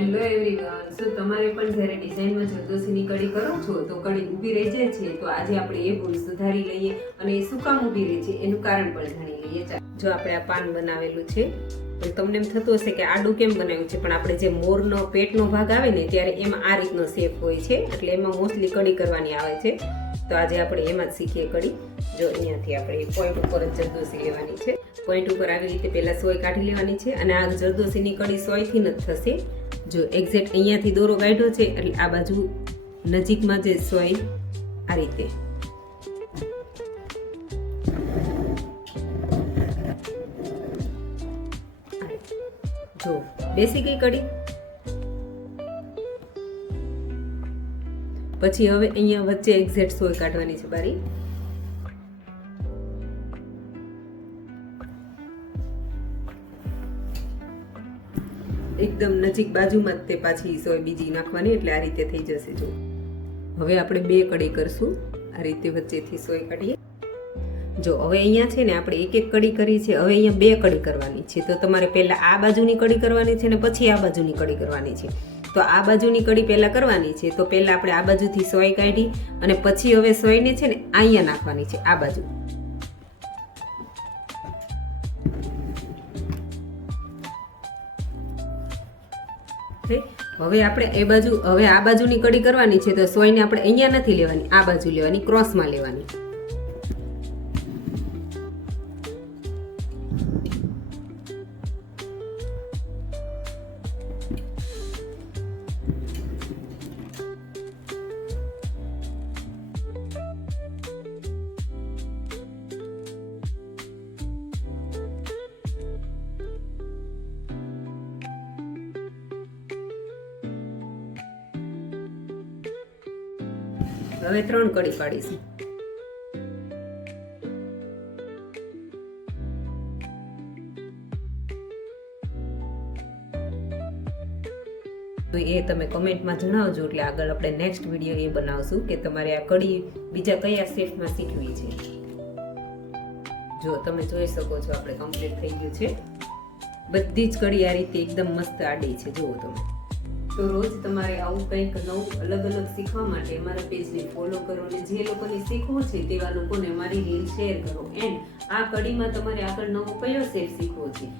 Hello everyone, શું તમારે પણ જ્યારે ડિઝાઇનમાં જરદોશીની કડી કરો છો તો કડી ઊભી રહી જાય છે? તો આજે આપણે એ ભૂલ સુધારી લઈએ અને એ શું કામ ઊભી રહી છે એનું કારણ પણ જાણી લઈએ. જો આપણે આ પાન બનાવેલું છે તો તમને એમ થતું હશે કે આડું કેમ બનાવ્યું છે, પણ આપણે જે મોરનો પેટનો ભાગ આવે ને ત્યારે એમાં આ રીતનો શેપ હોય છે, એટલે એમાં મોસ્ટલી કડી કરવાની આવે છે. તો આજે આપણે એમાં જ શીખીએ કડી. જો અહીંયાથી આપણે પોઈન્ટ ઉપર જ જરદોશી લેવાની છે. પોઈન્ટ ઉપર આવી રીતે પહેલા સોય કાઢી લેવાની છે અને આ જરદોશીની કડી સોયથી જ થશે. જો એક્ઝેક્ટ અહીંયાથી દોરો કાઢ્યો છે એટલે આ બાજુ નજીકમાં જે સોય આ રીતે જો બેસી ગઈ કડી. પછી હવે અહીંયા વચ્ચે એક્ઝેક્ટ સોય કાઢવાની છે બારી. એકદમ નજીક બાજુમાં જ તે પાછી સોય બીજી નાખવાની, એટલે આ રીતે થઈ જશે. જો હવે આપણે બે કડી કરશું. આ રીતે વચ્ચેથી સોય કાઢીએ. જો હવે અહીંયા છે ને આપણે એક એક કડી કરી છે, હવે અહીંયા બે કડી કરવાની છે. તો તમારે પહેલા આ બાજુની કડી કરવાની છે ને પછી આ બાજુની કડી કરવાની છે. તો આ બાજુની કડી પહેલા કરવાની છે, તો પહેલા આપણે આ બાજુથી સોય કાઢી અને પછી હવે સોયને છે ને અહીંયા નાખવાની છે આ બાજુ. હવે આપણે હવે આ બાજુની કડી કરવાની છે, તો સોયને આપણે અહીંયા નથી લેવાની, આ બાજુ લેવાની, ક્રોસમાં લેવાની. હવે 3 કડી પાડીશું. તો એ તમે કમેન્ટમાં જણાવજો, એટલે આગળ આપણે નેક્સ્ટ વિડીયો એ બનાવશું કે તમારે આ કડી બીજા કયા શેપમાં શીખવી છે. જો તમે જોઈ શકો છો આપણે કમ્પ્લીટ થઈ ગયું છે. બધી જ કડી આ રીતે એકદમ મસ્ત આડી છે. જુઓ તમે. તો રોજ તમારે આવું કંઈક નવું અલગ અલગ શીખવા માટે અમારા પેજને ફોલો કરો અને જે લોકોને શીખવું છે તેવા લોકોને અમારી રીલ શેર કરો. એન્ડ આ કડીમાં તમારે આગળ નવો કયો શેપ શીખવો છે